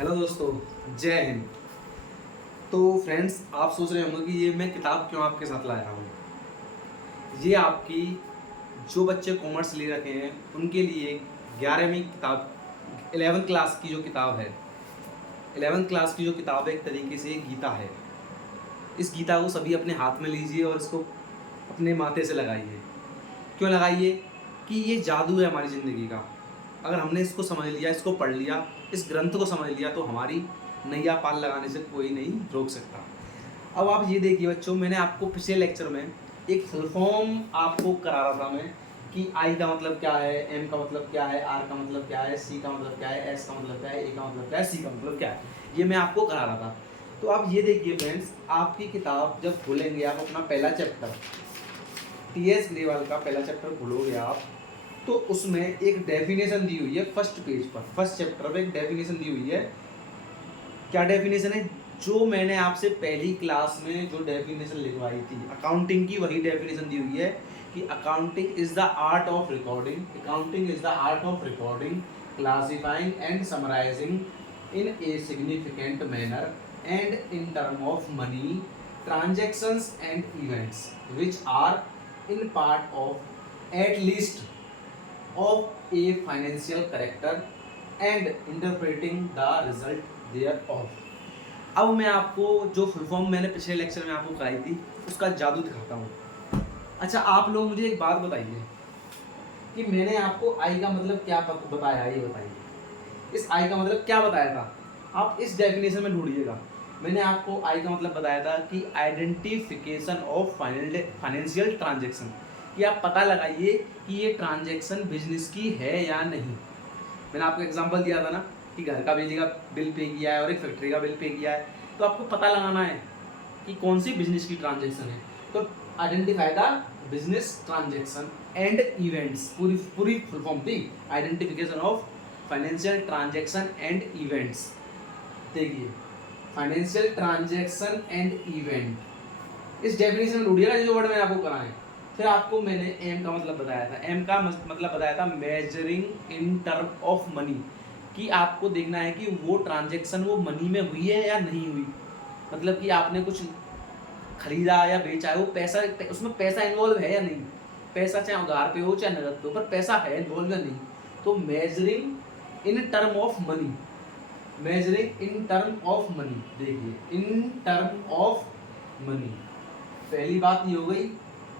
Hello दोस्तों, जय हिंद। तो फ्रेंड्स, आप सोच रहे होंगे कि ये मैं किताब क्यों आपके साथ लाया हूँ। ये आपकी जो बच्चे कॉमर्स ले रखे हैं उनके लिए 11वीं किताब 11th क्लास की जो किताब है 11th क्लास की जो किताब है, एक तरीके से गीता है। इस गीता को सभी अपने हाथ में लीजिए और इसको अपने माथे से लगाइए। क्यों लगाइए? कि ये जादू है हमारी ज़िंदगी का। अगर हमने इसको समझ लिया, इसको पढ़ लिया, इस ग्रंथ को समझ लिया, तो हमारी नैया पार लगाने से कोई नहीं रोक सकता। अब आप ये देखिए बच्चों, मैंने आपको पिछले लेक्चर में एक फुल फॉर्म आपको करा रहा था मैं कि आई का मतलब क्या है, एम का मतलब क्या है, आर का मतलब क्या है, सी का मतलब क्या है, एस का मतलब क्या है, ए का मतलब क्या है, सी का मतलब क्या है, ये मैं आपको करा रहा था। तो आप ये देखिए फ्रेंड्स, आपकी किताब जब खोलेंगे आप अपना पहला चैप्टर टी.एस. ग्रेवाल का पहला चैप्टर खोलोगे आप, तो उसमें एक डेफिनेशन दी हुई है फर्स्ट पेज पर, फर्स्ट चैप्टर पे एक डेफिनेशन दी हुई है। क्या डेफिनेशन है? जो मैंने आपसे पहली क्लास में जो डेफिनेशन लिखवाई थी अकाउंटिंग की, वही डेफिनेशन दी हुई है कि accounting is the art of recording, accounting is the art of recording, classifying and summarising in a significant manner and in term of money transactions and events which are in part of at least of a financial character and interpreting the result thereof। अब मैं आपको जो full form मैंने पिछले lecture में आपको कराई थी उसका जादू दिखाता हूँ। अच्छा, आप लोग मुझे एक बात बताइए कि मैंने आपको आई का मतलब क्या बताया, ये बताइए। इस आई का मतलब क्या बताया था? आप इस डेफिनेशन में ढूंढिएगा। मैंने आपको आई का मतलब बताया था कि आइडेंटिफिकेशन ऑफ फाइनेंशियल ट्रांजैक्शन, कि आप पता लगाइए कि ये ट्रांजैक्शन बिजनेस की है या नहीं। मैंने आपको एग्जांपल दिया था ना कि घर का बिजली का बिल पे किया है और एक फैक्ट्री का बिल पे किया है, तो आपको पता लगाना है कि कौन सी बिजनेस की ट्रांजैक्शन है। तो identify the business transaction and events, पूरी पूरी फुल फॉर्म थी identification of financial transaction and events. देखिए, फाइनेंशियल ट्रांजैक्शन एंड इवेंट, इस डेफिनेशन में ढूंढिएगा जो वर्ड मैंने आपको कराए। फिर आपको मैंने एम का मतलब बताया था, एम का मतलब बताया था measuring in term of money, कि आपको देखना है कि वो ट्रांजैक्शन वो मनी में हुई है या नहीं हुई। मतलब कि आपने कुछ खरीदा या बेचा है, वो पैसा, उसमें पैसा इन्वॉल्व है या नहीं, पैसा चाहे उधार पे हो चाहे नगद पे हो, पर पैसा है इन्वॉल्व या नहीं। तो measuring in term of money, measuring in term of money, देखिए इन टर्म ऑफ मनी, पहली बात ये हो गई,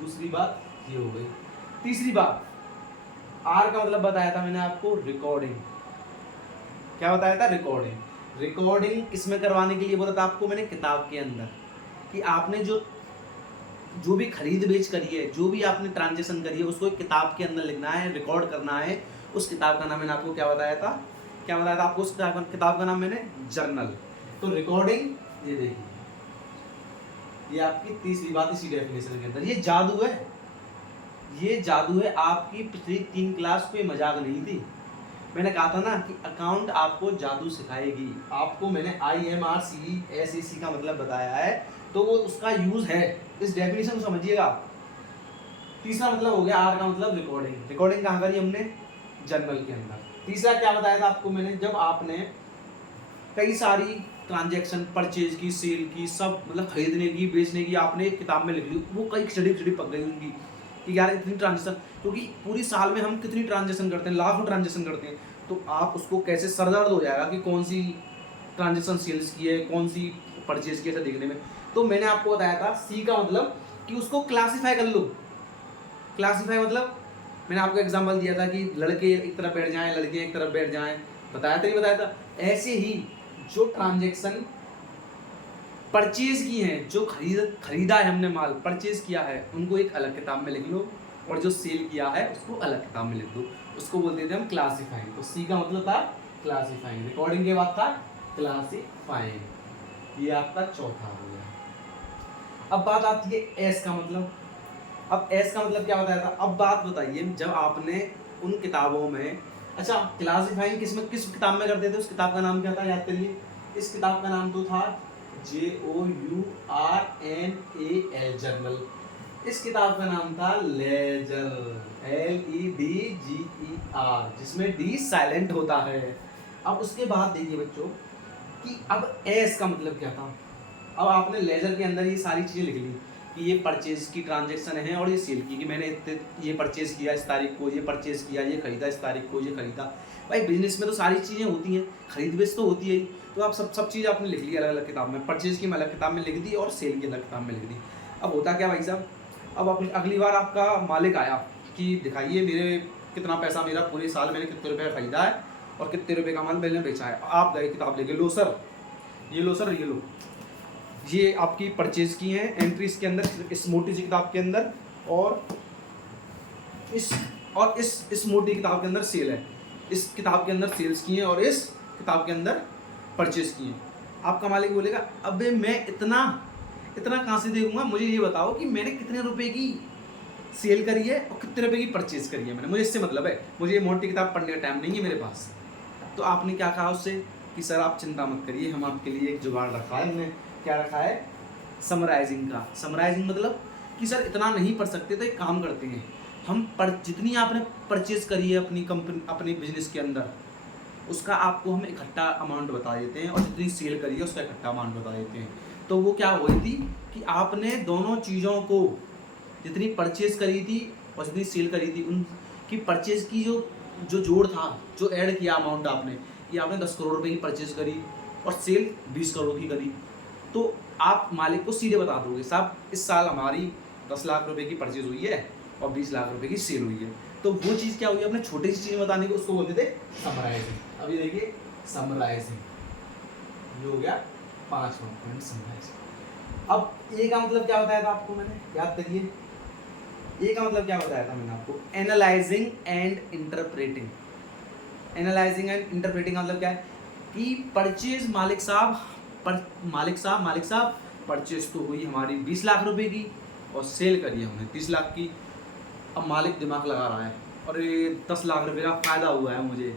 दूसरी बात ये हो गई। तीसरी बात, आर का मतलब बताया था मैंने आपको रिकॉर्डिंग। क्या बताया था? रिकॉर्डिंग। रिकॉर्डिंग किसमें करवाने के लिए बोला था आपको मैंने? किताब के अंदर, कि आपने जो भी खरीद बेच करी है, जो भी आपने ट्रांजेक्शन करी है, उसको एक किताब के अंदर लिखना है, रिकॉर्ड करना है। उस किताब का नाम मैंने आपको क्या बताया था? क्या बताया था आपको उस किताब का नाम? मैंने जर्नल। तो रिकॉर्डिंग, ये देखिए, ये आपकी तीसरी बात इसी डेफिनेशन के अंदर। ये जादू है, ये जादू है। आपकी पिछली 3 क्लास कोई मजाक नहीं थी। मैंने कहा था ना कि अकाउंट आपको जादू सिखाएगी। आपको मैंने IMRCESEC का मतलब बताया है, तो वो उसका यूज है, इस डेफिनेशन को समझिएगा। तीसरा मतलब हो गया आर का मतलब रिकॉर्डिंग। रिकॉर्डिंग कहाँ करी हमने? जर्नल के अंदर। तीसरा क्या बताया था आपको मैंने? जब आपने कई सारी ट्रांजैक्शन, परचेज की, सेल की, सब मतलब खरीदने की, बेचने की, आपने एक किताब में लिख ली, वो कई स्टडी पक गई उनकी कि यार इतनी ट्रांजेक्शन, क्योंकि पूरी साल में हम कितनी ट्रांजेक्शन करते हैं, लाखों ट्रांजेक्शन करते हैं। तो आप उसको कैसे सरदर्द हो जाएगा कि कौन सी ट्रांजेक्शन सेल्स की है, कौन सी परचेज की है, देखने में। तो मैंने आपको बताया था सी का मतलब कि उसको क्लासीफाई कर लो। क्लासीफाई मतलब मैंने आपको एग्जांपल दिया था कि लड़के एक तरफ बैठ जाएं, लड़कियां एक तरफ बैठ जाएं, बताया था, नहीं बताया था? ऐसे ही जो ट्रांजैक्शन परचेज की हैं, जो खरीदा है हमने माल, परचेज किया है, उनको एक अलग किताब में लिख लो, और जो सेल किया है उसको अलग किताब में लिख दो। उसको बोलते थे हम क्लासीफाइंग। तो सी का मतलब था क्लासीफाइंग, रिकॉर्डिंग के बाद था क्लासीफाइंग। ये आपका चौथा हो गया। अब बात आती है एस का मतलब। अब एस का मतलब क्या बताया था? अब बात बताइए, जब आपने उन किताबों में, अच्छा क्लासीफाइंग किस किताब में करते थे? उस किताब का नाम क्या था, याद करिए। इस किताब का नाम तो था JOURNAL, जर्नल। इस किताब का नाम था लेजर, LEDGER, जिसमें डी साइलेंट होता है। अब उसके बाद देखिए बच्चों, कि अब एस का मतलब क्या था। अब आपने लेजर के अंदर ये सारी चीज़ें लिख ली कि ये परचेज की ट्रांजैक्शन है और ये सेल की, कि मैंने ये परचेज किया इस तारीख को, ये परचेज किया, ये खरीदा इस तारीख को, ये खरीदा। भाई बिजनेस में तो सारी चीज़ें होती हैं, खरीद बेच तो होती है ही। तो आप सब चीज़ आपने लिख ली अलग अलग किताब में, परचेज की अलग किताब में लिख दी और सेल की अलग किताब में लिख दी। अब होता क्या भाई साहब, अब अगली बार आपका मालिक आया कि दिखाइए मेरे कितना पैसा, मेरा पूरे साल मैंने कितने रुपये खरीदा है और कितने रुपये का माल मैंने बेचा है। आप गए किताब लेके, लो सर, ये लो सर, ये लो, ये आपकी परचेज की हैं एंट्रीज के अंदर, इस मोटी सी किताब के अंदर, और इस मोटी किताब के अंदर सेल है, इस किताब के अंदर सेल्स की हैं और इस किताब के अंदर परचेज की हैं। आपका मालिक बोलेगा अबे मैं इतना कहाँ से देखूंगा, मुझे ये बताओ कि मैंने कितने रुपए की सेल करी है और कितने रुपए की परचेज करी है मैंने, मुझे इससे मतलब है, मुझे ये मोटी किताब पढ़ने का टाइम नहीं है मेरे पास। तो आपने क्या कहा उससे कि सर आप चिंता मत करिए, हम आपके लिए एक जुगाड़ रखा है। हमने क्या रखा है, समराइजिंग का। समराइजिंग मतलब कि सर इतना नहीं पढ़ सकते तो एक काम करते हैं, हम जितनी आपने परचेज करी है अपनी कंपनी, अपने बिजनेस के अंदर, उसका आपको हम इकट्ठा अमाउंट बता देते हैं और जितनी सेल करी है उसका इकट्ठा अमाउंट बता देते हैं। तो वो क्या हो रही थी कि आपने दोनों चीज़ों को, जितनी परचेज करी थी और जितनी सेल करी थी, उनकी परचेज की जो जोड़ था, जो ऐड किया अमाउंट आपने, ये आपने 10 करोड़ रुपए की परचेज करी और सेल 20 करोड़ की करी। तो आप मालिक को सीधे बता दोगे साहब इस साल हमारी 10 लाख रुपए की परचेज हुई है और 20 लाख रुपए की सेल हुई है। तो वो चीज़ क्या हुई, अपने छोटी सी चीज़ बताने को उसको बोलते थे समराइजिंग। अभी देखिए समराइजिंग, ये हो गया 5वां पॉइंट, समराइजिंग। अब ए का मतलब क्या बताया था आपको मैंने, याद करिए, ए का मतलब क्या बताया था मैंने आपको, analysing and interpreting. Analysing and interpreting का मतलब क्या है कि परचेज मालिक साहब परचेज तो हुई हमारी 20 लाख रुपए की और सेल करी हमने 30 लाख की। अब मालिक दिमाग लगा रहा है और ये 10 लाख रुपए का फ़ायदा हुआ है मुझे।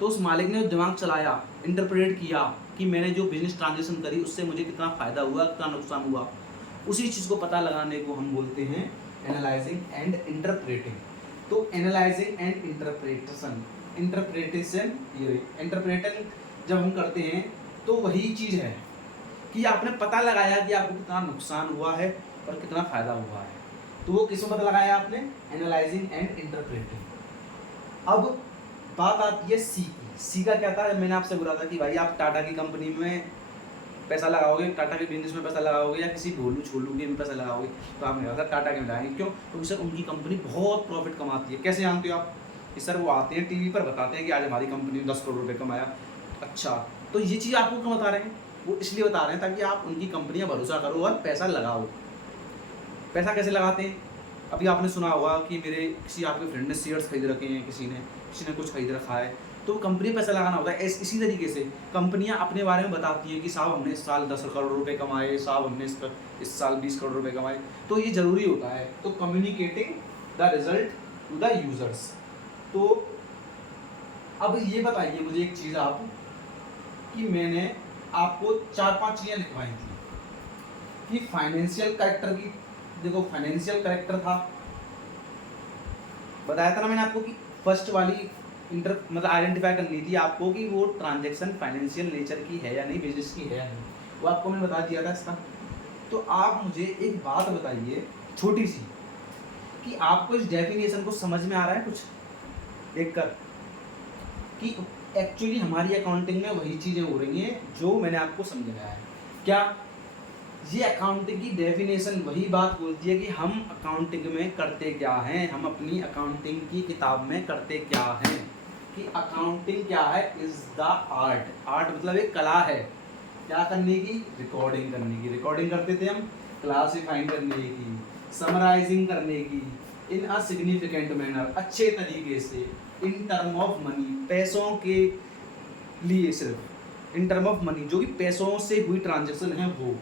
तो उस मालिक ने दिमाग चलाया, इंटरप्रेट किया कि मैंने जो बिजनेस ट्रांजेक्शन करी उससे मुझे कितना फ़ायदा हुआ, कितना नुकसान हुआ। उसी चीज़ को पता लगाने को हम बोलते हैं एनालाइजिंग एंड इंटरप्रेटिंग। तो एनालाइजिंग एंड इंटरप्रेटिंग जब हम करते हैं तो वही चीज़ है कि आपने पता लगाया कि आपको कितना नुकसान हुआ है और कितना फ़ायदा हुआ है। तो वो किसमें पता लगाया आपने, एनालाइजिंग एंड इंटरप्रेटिंग। अब बात आती है सी की। सी का क्या था, मैंने आपसे बोला था कि भाई आप टाटा की कंपनी में पैसा लगाओगे, टाटा के बिजनेस में पैसा लगाओगे या किसी भोलू छोलू के में पैसा लगाओगे, तो आपने कहा था टाटा के में लगाएंगे। क्यों? क्योंकि सर उनकी कंपनी बहुत प्रॉफिट कमाती है। कैसे जानते हो आप? कि सर वो आते हैं टीवी पर बताते हैं कि आज हमारी कंपनी ने 10 करोड़ रुपये कमाया। अच्छा, तो ये चीज़ आपको क्यों बता रहे हैं? वो इसलिए बता रहे हैं ताकि आप उनकी कंपनियां भरोसा करो और पैसा लगाओ। पैसा कैसे लगाते हैं? अभी आपने सुना होगा कि मेरे किसी आपके फ्रेंड ने शेयर्स खरीद रखे हैं, किसी ने कुछ खरीद रखा है, तो कंपनी में पैसा लगाना होता है। इसी तरीके से कंपनियां अपने बारे में बताती हैं कि साहब हमने इस साल 10 करोड़ रुपए कमाए, साहब हमने इस साल 20 करोड़ रुपए कमाए। तो ये ज़रूरी होता है। तो communicating the result to the users. तो अब ये बताइए मुझे एक चीज़ आप, कि मैंने आपको 4-5 चीज़ें लिखवाई थी कि फाइनेंशियल कैरेक्टर की, देखो फाइनेंशियल कैरेक्टर था, बताया था ना मैंने आपको कि फर्स्ट वाली मतलब आइडेंटिफाई करनी थी आपको कि वो ट्रांजैक्शन फाइनेंशियल नेचर की है या नहीं, बिजनेस की है या नहीं, वो आपको मैंने बता दिया था इसका। तो आप मुझे एक बात बताइए छोटी सी, कि आपको इस डेफिनेशन को समझ में आ रहा है कुछ देखकर, कि एक्चुअली हमारी अकाउंटिंग में वही चीज़ें हो रही हैं जो मैंने आपको समझाया है। क्या ये अकाउंटिंग की डेफिनेशन वही बात बोलती है कि हम अकाउंटिंग में करते क्या हैं, हम अपनी अकाउंटिंग की किताब में करते क्या हैं, कि अकाउंटिंग क्या है, इज द आर्ट। आर्ट मतलब एक कला है, क्या करने की, रिकॉर्डिंग करने की। रिकॉर्डिंग करते थे हम, क्लासिफाइंग करने की, समराइजिंग करने की, इन अ सिग्निफिकेंट मैनर, अच्छे तरीके से, इन टर्म ऑफ मनी, पैसों के लिए, सिर्फ इन टर्म ऑफ मनी, जो कि पैसों से हुई ट्रांजेक्शन है वो।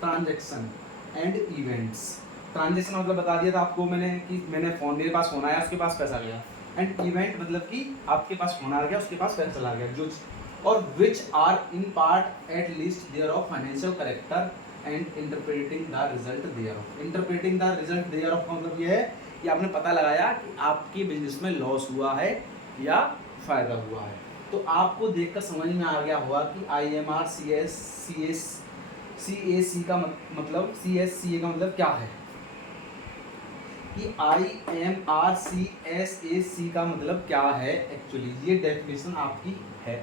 Transaction and events. ट्रांजेक्शन मतलब बता दिया था आपको मैंने कि मेरे पास फोन आया, उसके पास पैसा गया। एंड इवेंट मतलब कि आपके पास फोन आ गया, उसके पास पैसा चला गया, जो और which are in part at least thereof financial character and interpreting the result thereof. Interpreting the result thereof का मतलब ये है कि आपने पता लगाया कि आपकी बिजनेस में लॉस हुआ है या फायदा हुआ है। तो आपको देखकर समझ में आ गया होगा कि IMR CAC का मतलब CSCA का मतलब क्या है, कि IMR CSAC का मतलब क्या है एक्चुअली, ये डेफिनेशन आपकी है।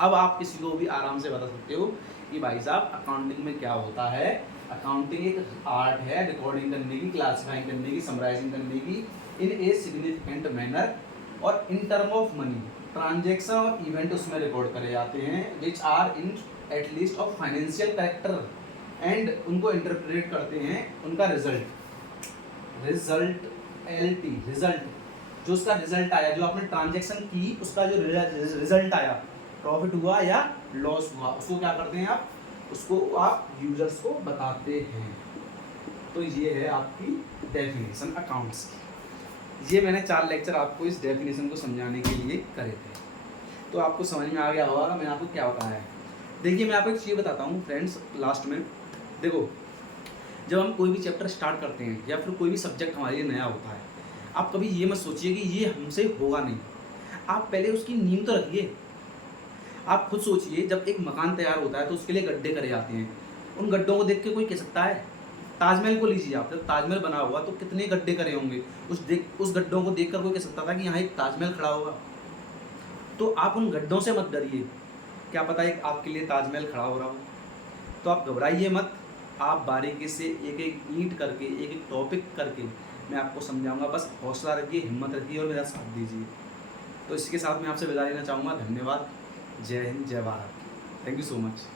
अब आप किसी को भी आराम से बता सकते हो कि भाई साहब अकाउंटिंग में क्या होता है। अकाउंटिंग एक आर्ट है रिकॉर्डिंग करने की, क्लासिफाइंग करने की, समराइजिंग करने की इन ए सिग्निफिकेंट मैनर, और in term of money transaction और इवेंट उसमें रिकॉर्ड करे जाते हैं which are in at least of financial character, and उनको इंटरप्रेट करते हैं उनका रिजल्ट जो उसका रिजल्ट आया, जो आपने ट्रांजेक्शन की उसका जो रिजल्ट आया, प्रॉफिट हुआ या लॉस हुआ, उसको क्या करते हैं आप, उसको आप यूजर्स को बताते हैं। तो ये है आपकी डेफिनेशन अकाउंट्स की। ये मैंने 4 लेक्चर आपको इस डेफिनेशन को समझाने के लिए करे थे, तो आपको समझ में आ गया होगा मैंने आपको क्या बताया है। देखिए मैं आपको एक चीज़ बताता हूँ फ्रेंड्स लास्ट में। देखो जब हम कोई भी चैप्टर स्टार्ट करते हैं या फिर कोई भी सब्जेक्ट हमारे लिए नया होता है, आप कभी ये मत सोचिए कि ये हमसे होगा नहीं। आप पहले उसकी नींव तो रखिए। आप खुद सोचिए, जब एक मकान तैयार होता है तो उसके लिए गड्ढे करे जाते हैं। उन गड्ढों को देख के कोई कह सकता है, ताजमहल को लीजिए आप, जब ताजमहल बना हुआ तो कितने गड्ढे करे होंगे, उस गड्ढों को देखकर कोई कह सकता था कि यहाँ एक ताजमहल खड़ा होगा। तो आप उन गड्ढों से मत डरिए, क्या पता एक आपके लिए ताजमहल खड़ा हो रहा हो। तो आप घबराइए मत, आप बारीकी से एक एक ईंट करके, एक एक टॉपिक करके मैं आपको समझाऊंगा। बस हौसला रखिए, हिम्मत रखिए और मेरा साथ दीजिए। तो इसके साथ मैं आपसे विदा लेना चाहूँगा। धन्यवाद। जय हिंद, जय Bharat. Thank you so much.